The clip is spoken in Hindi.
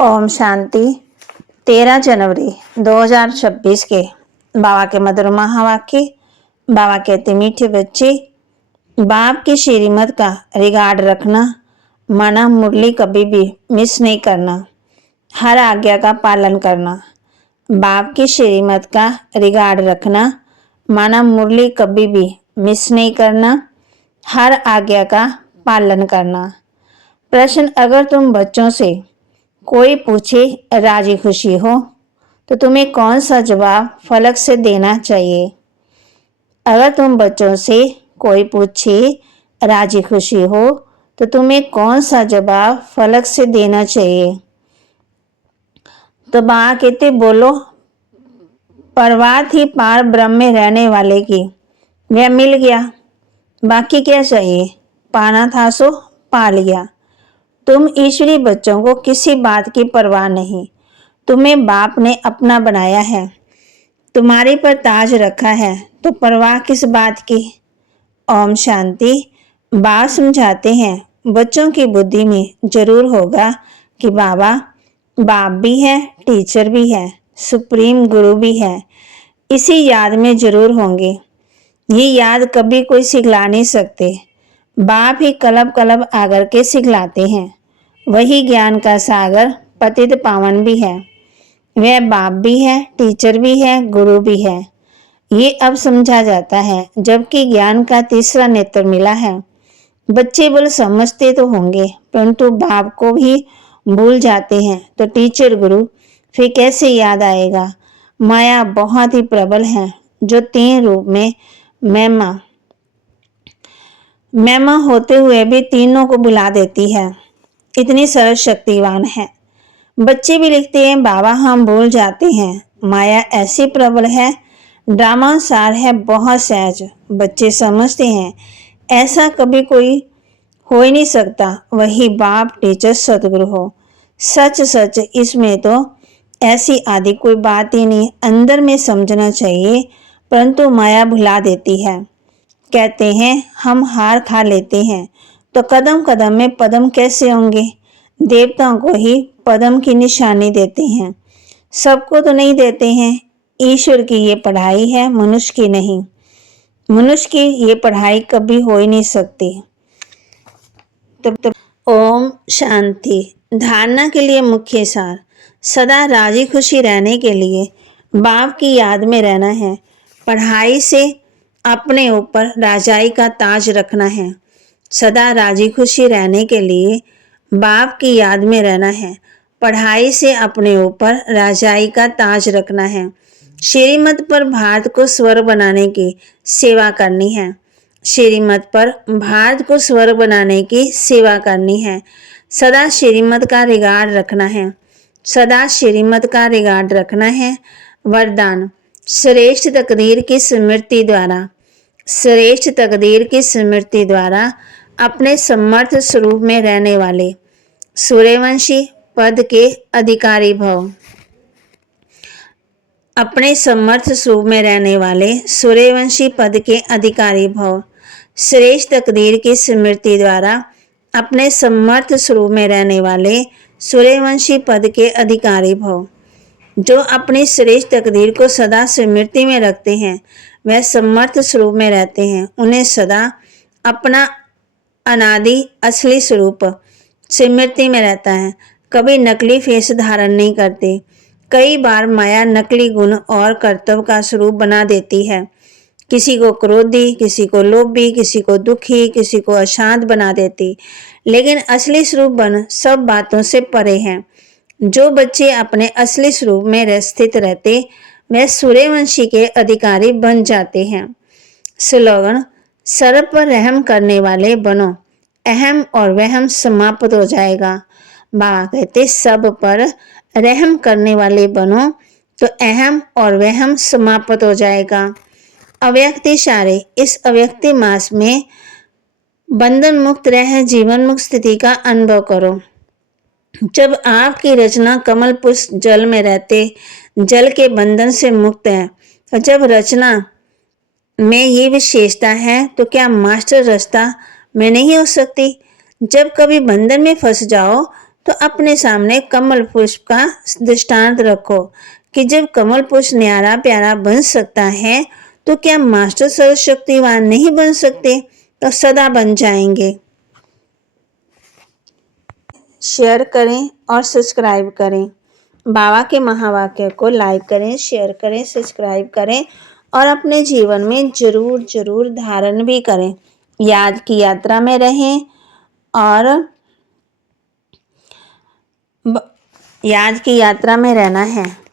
ओम शांति। 13 जनवरी 2026 के बाबा के मधुर महावाक्य। बाबा कहते, मीठे बच्चे, बाप की श्रीमत का रिगार्ड रखना, माना मुरली कभी भी मिस नहीं करना, हर आज्ञा का पालन करना। बाप की श्रीमत का रिगार्ड रखना, माना मुरली कभी भी मिस नहीं करना, हर आज्ञा का पालन करना। प्रश्न, अगर तुम बच्चों से कोई पूछे राजी खुशी हो तो तुम्हें कौन सा जवाब फलक से देना चाहिए? अगर तुम बच्चों से कोई पूछे राजी खुशी हो तो तुम्हें कौन सा जवाब फलक से देना चाहिए? तो बाबा कहते, बोलो, परवाह थी पार ब्रह्म में रहने वाले की, वह मिल गया, बाकी क्या चाहिए? पाना था सो पा लिया। तुम ईश्वरी बच्चों को किसी बात की परवाह नहीं। तुम्हें बाप ने अपना बनाया है, तुम्हारे पर ताज रखा है, तो परवाह किस बात की? ओम शांति। बाप समझाते हैं, बच्चों की बुद्धि में जरूर होगा कि बाबा बाप भी है, टीचर भी है, सुप्रीम गुरु भी है। इसी याद में जरूर होंगे। ये याद कभी कोई सिखला नहीं सकते। बाप ही कलब कलब आकर के सिखलाते हैं। वही ज्ञान का सागर पतित पावन भी है। वह बाप भी है, टीचर भी है, गुरु भी है। ये अब समझा जाता है जबकि ज्ञान का तीसरा नेत्र मिला है। बच्चे बोल समझते तो होंगे, परंतु बाप को भी भूल जाते हैं, तो टीचर गुरु फिर कैसे याद आएगा? माया बहुत ही प्रबल है, जो 3 रूप में महिमा होते हुए भी तीनों को बुला देती है। इतनी सरल शक्तिवान है। बच्चे भी लिखते हैं, बाबा हम भूल जाते हैं, माया ऐसी प्रबल है, ड्रामानुसार है, बहुत सहज। बच्चे समझते हैं ऐसा कभी कोई हो ही नहीं सकता। वही बाप, टीचर, सतगुरु हो। सच सच इसमें तो ऐसी आदि कोई बात ही नहीं। अंदर में समझना चाहिए, परंतु माया भुला देती है। कहते हैं हम हार खा लेते हैं, तो कदम कदम में पदम कैसे होंगे? देवताओं को ही पदम की निशानी देते हैं, सबको तो नहीं देते हैं। ईश्वर की ये पढ़ाई है, मनुष्य की नहीं। मनुष्य की ये पढ़ाई कभी हो ही नहीं सकती। तो ओम शांति। धारणा के लिए मुख्य सार, सदा राजी खुशी रहने के लिए बाप की याद में रहना है। पढ़ाई से अपने ऊपर राजाई का ताज रखना है। सदा राजी खुशी रहने के लिए बाप की याद में रहना है। पढ़ाई से अपने ऊपर राजाई का ताज रखना है। श्रीमत पर भारत को स्वर्ग बनाने की सेवा करनी है। श्रीमत पर भारत को स्वर्ग बनाने की सेवा करनी है। सदा श्रीमत का रिगार्ड रखना है। सदा श्रीमत का रिगार्ड रखना है। वरदान, श्रेष्ठ तकदीर की स्मृति द्वारा, श्रेष्ठ तकदीर की स्मृति द्वारा अपने समर्थ स्वरूप में रहने वाले सूर्यवंशी पद के अधिकारी भव। अपने समर्थ स्वरूप में रहने वाले सूर्यवंशी पद के अधिकारी भव। श्रेष्ठ तकदीर की स्मृति द्वारा अपने समर्थ स्वरूप में रहने वाले सूर्यवंशी पद के अधिकारी भव। जो अपनी श्रेष्ठ तकदीर को सदा स्मृति में रखते हैं, वह समर्थ स्वरूप में रहते हैं। उन्हें सदा अपना अनादि असली स्वरूप स्मृति में रहता है। कभी नकली फेस धारण नहीं करते। कई बार माया नकली गुण और कर्तव्य का स्वरूप बना देती है। किसी को क्रोधी, किसी को लोभी, किसी को दुखी, किसी को अशांत बना देती, लेकिन असली स्वरूप बन सब बातों से परे है। जो बच्चे अपने असली स्वरूप में स्थित रहते, वह सूर्यवंशी के अधिकारी बन जाते हैं। स्लोगन, सर्व पर रहम करने वाले बनो, अहम और वहम समाप्त हो जाएगा। बाबा कहते, सब पर रहम करने वाले बनो तो अहम और वहम समाप्त हो जाएगा। अव्यक्त इशारे, इस अव्यक्ति मास में बंधन मुक्त रह जीवन मुक्त स्थिति का अनुभव करो। जब आपकी रचना कमल पुष्प जल में रहते जल के बंधन से मुक्त है, और जब रचना में ये विशेषता है, तो क्या मास्टर रास्ता में नहीं हो सकती? जब कभी बंधन में फंस जाओ तो अपने सामने कमल पुष्प का दृष्टांत रखो कि जब कमल पुष्प न्यारा प्यारा बन सकता है तो क्या मास्टर सर्वशक्तिवान नहीं बन सकते? तो सदा बन जाएंगे। शेयर करें और सब्सक्राइब करें। बाबा के महावाक्य को लाइक करें, शेयर करें, सब्सक्राइब करें और अपने जीवन में जरूर जरूर धारण भी करें। याद की यात्रा में रहें और याद की यात्रा में रहना है।